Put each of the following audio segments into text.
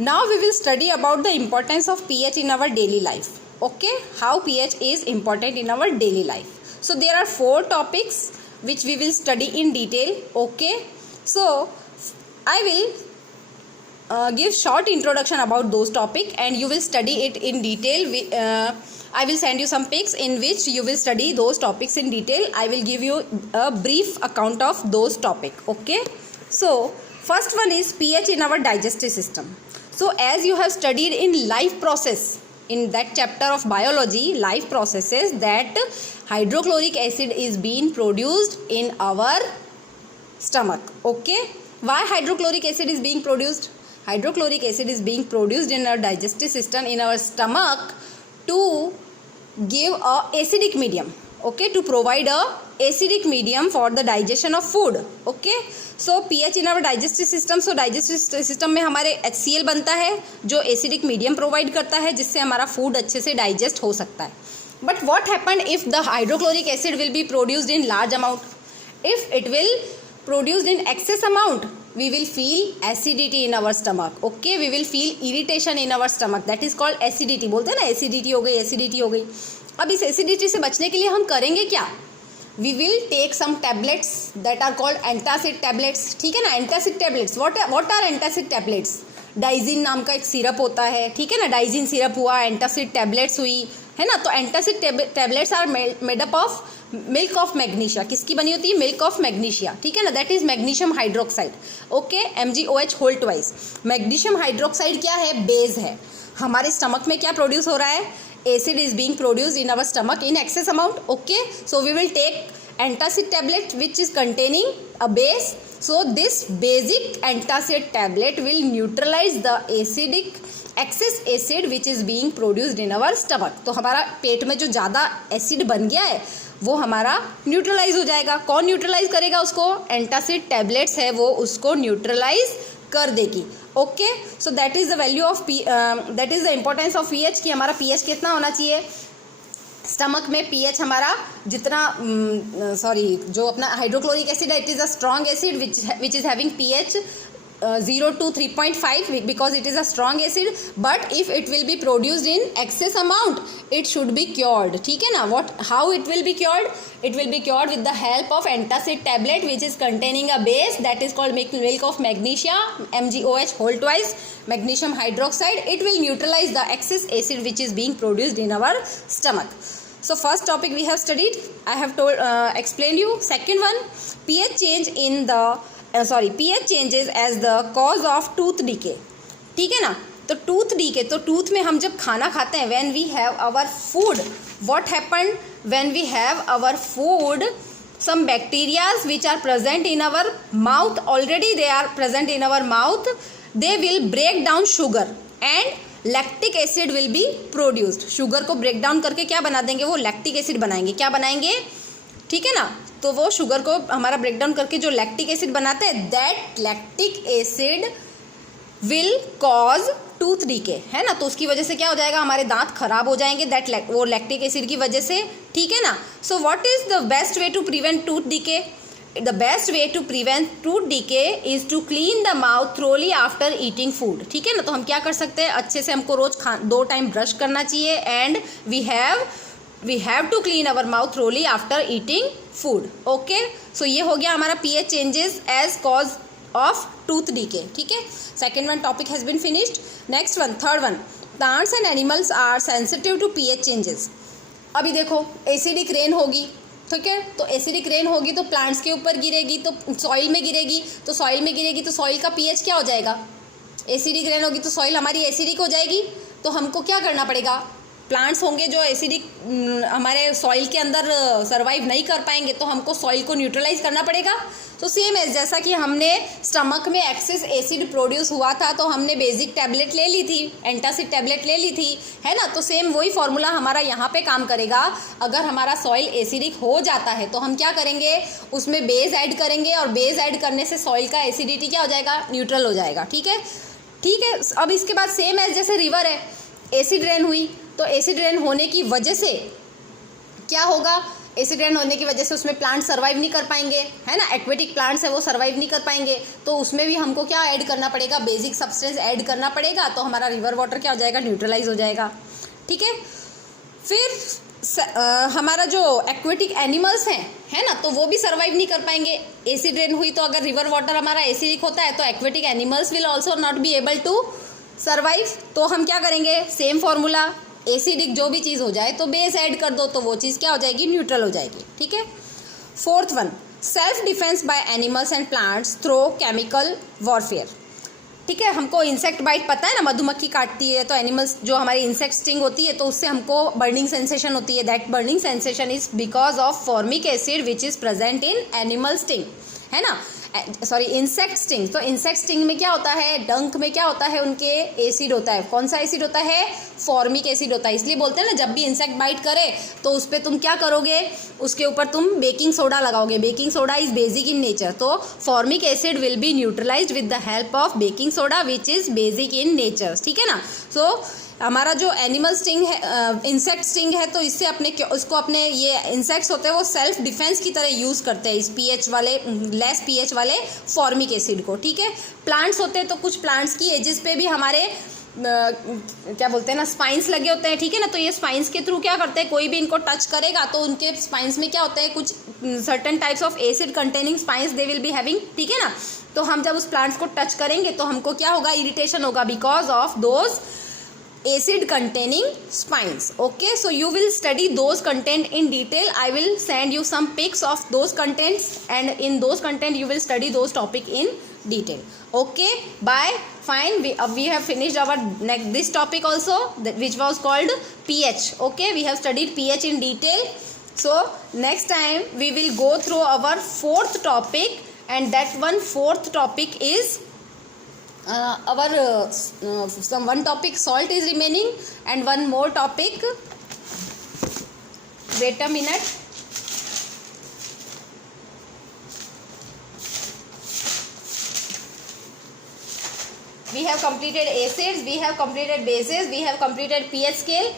Now we will study about the importance of pH in our daily life. Okay, how pH is important in our daily life. So there are 4 topics which we will study in detail. Okay, so I will give short introduction about those topics and you will study it in detail. I will send you some pics in which you will study those topics in detail. I will give you a brief account of those topics. Okay, so first one is pH in our digestive system. So as you have studied in life process, in that chapter of biology, life processes, that hydrochloric acid is being produced in our stomach. Okay, why hydrochloric acid is being produced? Hydrochloric acid is being produced in our digestive system, in our stomach, to give a acidic medium. Okay, to provide a acidic medium for the digestion of food. Okay, so pH in our digestive system. So digestive system में हमारे HCl बनता है जो acidic medium provide करता है जिससे हमारा food अच्छे से digest हो सकता है. But what happen if the hydrochloric acid will be produced in large amount? If it will produced in excess amount, we will feel acidity in our stomach. Okay, we will feel irritation in our stomach. That is called acidity. बोलते हैं ना acidity हो गई, acidity हो गई. अब इस acidity से बचने के लिए हम करेंगे क्या? We will take some tablets that are called antacid tablets. ठीक है ना, antacid tablets. What are antacid tablets? डाइजिन नाम का एक सिरप होता है. ठीक है ना, डाइजिन सिरप हुआ, एंटासिड टैबलेट्स हुई, है ना. तो antacid tablets are made up of milk of magnesia. किसकी बनी होती है? Milk of magnesia. ठीक है ना, that is magnesium hydroxide. Okay, MgOH whole twice. Magnesium hydroxide क्या है? बेस है. हमारे स्टमक में क्या प्रोड्यूस हो रहा है? Acid is being produced in our stomach in excess amount. Okay, so we will take antacid tablet which is containing a base. So this basic antacid tablet will neutralize the excess acid which is being produced in our stomach. तो हमारा पेट में जो ज़्यादा acid बन गया है वो हमारा न्यूट्रलाइज हो जाएगा. कौन न्यूट्रलाइज करेगा उसको? एंटासिड टैबलेट्स है वो उसको न्यूट्रलाइज कर देगी. Okay, so that is the value of that is the importance of pH कि हमारा पीएच कितना होना चाहिए स्टमक में. पीएच हमारा जितना जो अपना हाइड्रोक्लोरिक एसिड है, it is a strong acid which is having pH 0 to 3.5 because it is a strong acid. But if it will be produced in excess amount, it should be cured. ठीक है ना. How it will be cured? It will be cured with the help of antacid tablet which is containing a base that is called milk of magnesia, MgOH whole twice, magnesium hydroxide. It will neutralize the excess acid which is being produced in our stomach. So first topic we have studied. I have explained you. Second one, pH change in the pH changes as the cause of tooth decay. ठीक है ना. तो tooth decay, तो tooth में हम जब खाना खाते हैं, when we have our food, what happened when we have our food? Some bacteria which are present in our mouth, already they are present in our mouth, they will break down sugar and lactic acid will be produced. Sugar को break down करके क्या बना देंगे? वो lactic acid बनाएंगे. क्या बनाएंगे? ठीक है ना. तो वो शुगर को हमारा ब्रेक डाउन करके जो लैक्टिक एसिड बनाते हैं, that lactic acid will cause tooth decay, है ना. तो उसकी वजह से क्या हो जाएगा? हमारे दांत खराब हो जाएंगे, वो लैक्टिक एसिड की वजह से. ठीक है ना. So what is the best way to prevent tooth decay? The best way to prevent tooth decay is to clean the mouth thoroughly after eating food. ठीक है ना. तो हम क्या कर सकते हैं? अच्छे से हमको रोज 2 टाइम ब्रश करना चाहिए and we have to clean our mouth thoroughly after eating food. Okay, so ये हो गया हमारा pH changes as cause of tooth decay. ठीक है. Second one topic has been finished. Next one, third one, plants and animals are sensitive to pH changes. अभी देखो acidic rain होगी. ठीक है, तो एसिडिक रेन होगी तो प्लांट्स के ऊपर गिरेगी, तो सॉइल में गिरेगी, तो सॉइल का pH क्या हो जाएगा? एसिडिक रेन होगी तो सॉइल हमारी एसिडिक हो जाएगी. तो हमको क्या करना पड़ेगा? प्लांट्स होंगे जो एसिडिक हमारे सॉइल के अंदर सर्वाइव नहीं कर पाएंगे, तो हमको सॉइल को न्यूट्रलाइज करना पड़ेगा. तो सेम है जैसा कि हमने स्टमक में एक्सेस एसिड प्रोड्यूस हुआ था तो हमने बेसिक टैबलेट ले ली थी, एंटासिड टैबलेट ले ली थी, है ना. तो सेम वही फॉर्मूला हमारा यहाँ पे काम करेगा. अगर हमारा सॉइल एसिडिक हो जाता है तो हम क्या करेंगे? उसमें बेस ऐड करेंगे और बेस ऐड करने से सॉइल का एसिडिटी क्या हो जाएगा? न्यूट्रल हो जाएगा. ठीक है. ठीक है. अब इसके बाद सेम है जैसे रिवर है, एसिड रेन हुई तो एसिड रेन होने की वजह से क्या होगा? एसिड रेन होने की वजह से उसमें प्लांट सर्वाइव नहीं कर पाएंगे, है ना, एक्वेटिक प्लांट्स है वो सर्वाइव नहीं कर पाएंगे, तो उसमें भी हमको क्या ऐड करना पड़ेगा, बेसिक सब्सटेंस ऐड करना पड़ेगा, तो हमारा रिवर वाटर क्या हो जाएगा, न्यूट्रलाइज हो जाएगा, ठीक है। फिर हमारा जो एक्वेटिक एनिमल्स हैं, है ना, तो वो भी सर्वाइव नहीं कर पाएंगे। एसिड रेन हुई तो अगर रिवर वाटर हमारा एसिडिक होता है तो aquatic animals will also not be able to survive. तो हम क्या करेंगे, सेम फॉर्मूला, एसिडिक जो भी चीज़ हो जाए तो बेस ऐड कर दो तो वो चीज़ क्या हो जाएगी, न्यूट्रल हो जाएगी, ठीक है। Fourth one, self defence by animals and plants through chemical warfare, ठीक है। हमको इंसेक्ट बाइट पता है ना, मधुमक्खी काटती है तो एनिमल्स जो हमारी इंसेक्ट स्टिंग होती है तो उससे हमको बर्निंग सेंसेशन होती है, that burning sensation is because of formic acid which is present in animal sting, है ना, सॉरी इंसेक्ट स्टिंग। तो इंसेक्ट स्टिंग में क्या होता है, डंक में क्या होता है, उनके एसिड होता है, कौन सा एसिड होता है, फॉर्मिक एसिड होता है। इसलिए बोलते हैं ना, जब भी इंसेक्ट बाइट करे तो उस पर तुम क्या करोगे, उसके ऊपर तुम बेकिंग सोडा लगाओगे, baking soda is basic in nature, तो formic acid will be neutralised with the help of baking soda which is basic in nature, ठीक है ना। सो हमारा जो एनिमल स्टिंग है, इंसेक्ट स्टिंग है, तो इससे उसको अपने ये इंसेक्ट्स होते हैं वो सेल्फ डिफेंस की तरह यूज़ करते हैं इस पीएच वाले, लेस पीएच वाले फॉर्मिक एसिड को, ठीक है। प्लांट्स होते हैं तो कुछ प्लांट्स की एजेस पे भी हमारे क्या बोलते हैं ना, स्पाइंस लगे होते हैं, ठीक है ना। तो ये स्पाइंस के थ्रू क्या करते हैं, कोई भी इनको टच करेगा तो उनके स्पाइंस में क्या होता है, कुछ certain types of acid containing spines they will be having, ठीक है ना। तो हम जब उस प्लांट्स को टच करेंगे तो हमको क्या होगा, इरिटेशन होगा because of those acid containing spines. Okay, so you will study those content in detail. I will send you some pics of those contents, and in those content you will study those topic in detail. Okay, bye. Fine, we have finished our this topic also, which was called pH. Okay, we have studied pH in detail. So next time we will go through our fourth topic, and that fourth topic is some one topic salt is remaining, and one more topic, wait a minute, we have completed acids, we have completed bases, we have completed pH scale.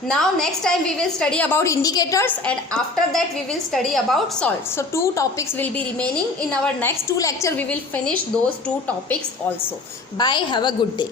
Now next time we will study about indicators, and after that we will study about salt. So 2 topics will be remaining. In our next 2 lecture we will finish those 2 topics also. Bye, have a good day.